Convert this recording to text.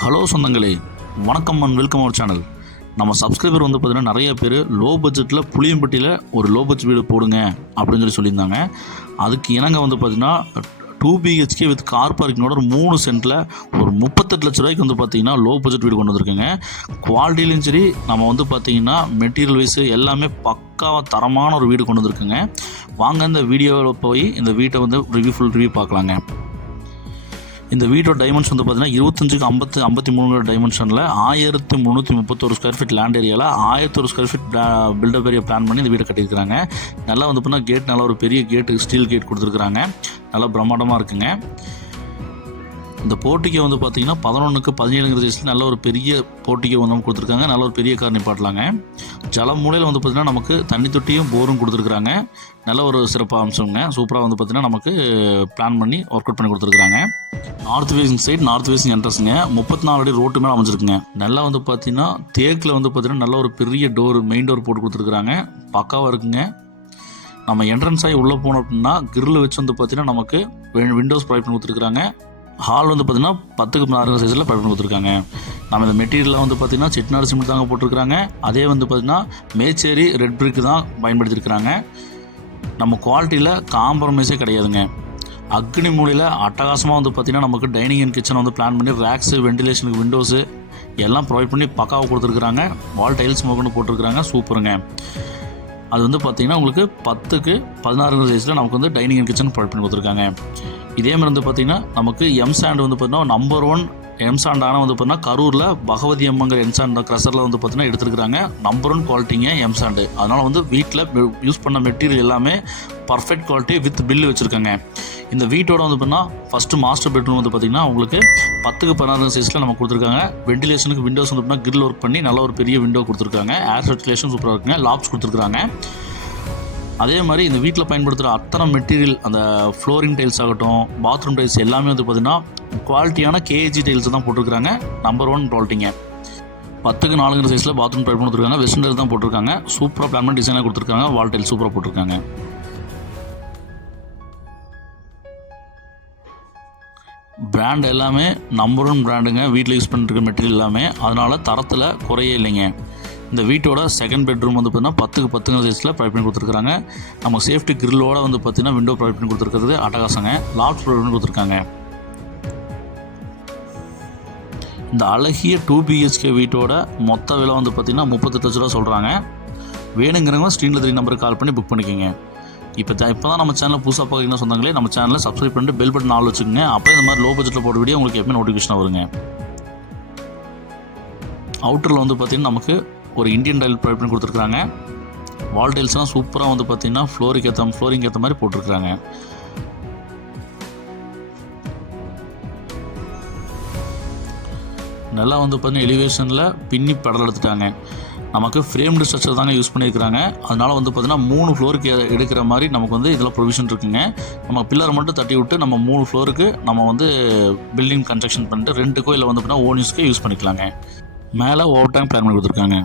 Hello சொந்தங்களே, வணக்கம் and welcome our channel. நம்ம சப்ஸ்கிரைபர் வந்து பார்த்திங்கன்னா நிறைய பேர் லோ பட்ஜெட்டில் புளியம்பட்டியில் ஒரு லோ பட்ஜெட் வீடு போடுங்க அப்படின்னு சொல்லியிருந்தாங்க. அதுக்கு இணங்க வந்து பார்த்திங்கன்னா 2 BHK வித் கார் பார்க்கிங்கோட ஒரு 3 சென்ட்டில் ஒரு 38 லட்ச ரூபாய்க்கு வந்து பார்த்திங்கன்னா லோ பட்ஜெட் வீடு கொண்டு வந்திருக்குங்க. குவாலிட்டிலையும் சரி, நம்ம வந்து பார்த்திங்கன்னா மெட்டீரியல் வைஸு எல்லாமே பக்காவாக தரமான ஒரு வீடு கொண்டு வந்திருக்குங்க. வாங்க இந்த வீடியோவில் போய் இந்த வீட்டை வந்து ஃபுல் ரிவ்யூ பார்க்கலாங்க. இந்த வீட்டோட டைமென்ஷன் வந்து பார்த்தீங்கன்னா 25-53 டைமென்ஷனில் 1331 ஸ்கொயர் ஃபீட் லேண்ட் ஏரியாவில் 1001 square feet built up area plan பண்ணி இந்த வீட்டை கட்டியிருக்கிறாங்க. நல்லா வந்து பார்த்தீங்கன்னா கேட் நல்லா ஒரு பெரிய கேட்டு, ஸ்டீல் கேட் கொடுத்துருக்குறாங்க. நல்லா பிரம்மாண்டமாக இருக்குங்க. இந்த போர்ட்டிகோ வந்து பார்த்தீங்கன்னா 11x17 சைஸில் நல்ல ஒரு பெரிய போர்ட்டிகோ வந்து கொடுத்துருக்காங்க. நல்ல ஒரு பெரிய கார் நிப்பாட்டலாங்க. ஜல மூலையில் வந்து பார்த்திங்கன்னா நமக்கு தண்ணி தொட்டியும் போரும் கொடுத்துருக்குறாங்க. நல்ல ஒரு சிறப்பாக அம்சங்க. சூப்பராக வந்து பார்த்திங்கன்னா நமக்கு பிளான் பண்ணி ஒர்க் அவுட் பண்ணி கொடுத்துருக்குறாங்க. North facing side, north facing என்ட்ரன்ஸுங்க. 34 அடி ரோட்டு மேலே அமைஞ்சிருக்குங்க. நல்லா வந்து பார்த்திங்கன்னா தேக்கில் வந்து பார்த்திங்கன்னா நல்ல ஒரு பெரிய டோர், மெயின் டோர் போட்டு கொடுத்துருக்குறாங்க. பக்காவாக இருக்குங்க. நம்ம என்ட்ரன்ஸ் ஆகி உள்ளே போனோம் அப்படின்னா கிரில் வச்சு வந்து பார்த்திங்கன்னா நமக்கு விண்டோஸ் ப்ரொவைட் பண்ணி கொடுத்துருக்குறாங்க. ஹால் வந்து பார்த்திங்கன்னா 10x16 சைஸில் ப்ரொவைட் பண்ணி கொடுத்துருக்காங்க. நம்ம இந்த மெட்டீரியலில் வந்து பார்த்திங்கன்னா செட்டிநாடு சிமெண்ட் தாங்க போட்டிருக்கிறாங்க. அதே வந்து பார்த்திங்கன்னா மேச்சேரி ரெட் பிரிக் தான் பயன்படுத்தியிருக்கிறாங்க. நம்ம குவாலிட்டியில் காம்ப்ரமைஸே கிடையாதுங்க. அக்னி மூலையில் அட்டகாசமாக வந்து பார்த்திங்கன்னா நமக்கு டைனிங் அண்ட் கிச்சனை வந்து பிளான் பண்ணி ரேக்ஸு, வெண்டிலேஷனுக்கு விண்டோஸு எல்லாம் ப்ரொவைட் பண்ணி பக்காவாக கொடுத்துருக்குறாங்க. வால் டைல்ஸ் மோகன்னு போட்டிருக்கிறாங்க. சூப்பருங்க. அது வந்து பார்த்திங்கன்னா உங்களுக்கு 10x16 சைஸில் நமக்கு வந்து டைனிங் அண்ட் கிச்சன் ப்ரொவைட் பண்ணி கொடுத்துருக்காங்க. இதே மாதிரி வந்து பார்த்திங்கன்னா நமக்கு எம்சாண்ட் வந்து பார்த்திங்கன்னா நம்பர் 1 எம்சாண்டான வந்து பார்த்திங்கன்னா கரூரில் பகவதி அம்மங்கிற எம்சாண்ட் க்ரஷரில் வந்து பார்த்திங்கன்னா எடுத்துருக்குறாங்க. Number 1 குவாலிட்டிங்க M sand. அதனால் வந்து வீட்டில் யூஸ் பண்ண மெட்டீரியல் எல்லாமே பர்ஃபெக்ட் குவாலிட்டி வித் பில்லு வச்சுருக்காங்க. இந்த வீட்டோட வந்து பார்த்திங்கன்னா ஃபஸ்ட்டு மாஸ்டர் பெட்ரூம் வந்து பார்த்திங்கன்னா உங்களுக்கு 10x16 சைஸில் நம்ம கொடுத்துருக்காங்க. வெண்டிலேஷனுக்கு விண்டோஸ் வந்து பார்த்திங்கன்னா கிரில் ஒர்க் பண்ணி நல்ல ஒரு பெரிய விண்டோ கொடுத்துருக்காங்க. ஏர் சர்க்குலேஷன் சூப்பராக இருக்குங்க. லாப்ஸ் கொடுத்துருக்குறாங்க. அதே மாதிரி இந்த வீட்டில் பயன்படுத்துகிற அத்தனை மெட்டீரியல், அந்த ஃப்ளோரிங் டைல்ஸ் ஆகட்டும், பாத்ரூம் டைல்ஸ் எல்லாமே வந்து பார்த்திங்கன்னா குவாலிட்டியான கேஜி டைல்ஸ் தான் போட்டிருக்காங்க. நம்பர் 1 குவாலிட்டிங்க. 10x4 சைஸில் பாத்ரூம் டைல் கொடுத்துருக்காங்க. வெஸ்டர்ன் டைல் தான் போட்டிருக்காங்க. சூப்பராக பிளான் பண்ணி டிசைனாக கொடுத்துருக்காங்க. வால் டைல் சூப்பராக போட்டிருக்காங்க. பிராண்ட் எல்லாமே நம்பர் 1 பிராண்டுங்க. வீட்டில் யூஸ் பண்ணிருக்க மெட்டீரியல் எல்லாமே. அதனால் தரத்தில் குறையே இல்லைங்க. இந்த வீட்டோட செகண்ட் பெட்ரூம் வந்து பார்த்திங்கன்னா 10x10 சைஸில் ப்ரொவைட் பண்ணி கொடுத்துருக்காங்க. நம்ம சேஃப்டி கிரில்லோடு வந்து பார்த்திங்கன்னா விண்டோ ப்ரொவைட் பண்ணி கொடுத்துருக்கிறது அட்டகாசங்க. லாப்ஸ் ப்ரொவைட் பண்ணி கொடுத்துருக்காங்க. இந்த அழகிய 2 BHK வீட்டோட மொத்த விலை வந்து பார்த்திங்கன்னா 38 லட்ச ரூபா சொல்கிறாங்க. வேணுங்கிறவங்க ஸ்க்ரீனில் 3 நம்பருக்கு கால் பண்ணி புக் பண்ணிக்கோங்க. இப்போ தான் நம்ம சேனலில் புதுசாக பார்க்குறீங்கன்னா சொந்தங்களே, நம்ம சேனலை சப்ஸ்கிரைப் பண்ணிட்டு பெல் பட்டன் ஆல் வச்சுக்கோங்க. அப்போ இந்த மாதிரி லோ பட்ஜெட்டில் போட வீடியோ உங்களுக்கு எப்பவுமே நோட்டிஃபிகேஷன் வருங்க. அவுட்டரில் வந்து பார்த்திங்கன்னா நமக்கு ஒரு இந்தியன் டைல் ப்ரொவைட் பண்ணி கொடுத்துருக்குறாங்க. வால் டைல்ஸ்லாம் சூப்பராக வந்து பார்த்திங்கன்னா ஃப்ளோரிங் ஏற்ற மாதிரி போட்டிருக்கிறாங்க. நல்லா வந்து பார்த்திங்கன்னா எலிவேஷனில் பின்னி பெடல் எடுத்துட்டாங்க. நமக்கு ஃப்ரேம்டு ஸ்ட்ரக்சர் தாங்க யூஸ் பண்ணியிருக்கிறாங்க. அதனால் வந்து பார்த்திங்கன்னா 3 ஃப்ளோருக்கு எடுக்கிற மாதிரி நமக்கு வந்து இதில் ப்ரொவிஷன் இருக்குங்க. நம்ம பில்லரை மட்டும் தட்டி விட்டு நம்ம 3 ஃப்ளோருக்கு நம்ம வந்து பில்டிங் கன்ஸ்ட்ரக்ஷன் பண்ணிட்டு ரெண்டுக்கோ இல்லை வந்து பார்த்திங்கன்னா ஓன் யூஸ்க்கே யூஸ் பண்ணிக்கலாங்க. மேலே ஓவர் டேங்க் பிளான் பண்ணி கொடுத்துருக்காங்க.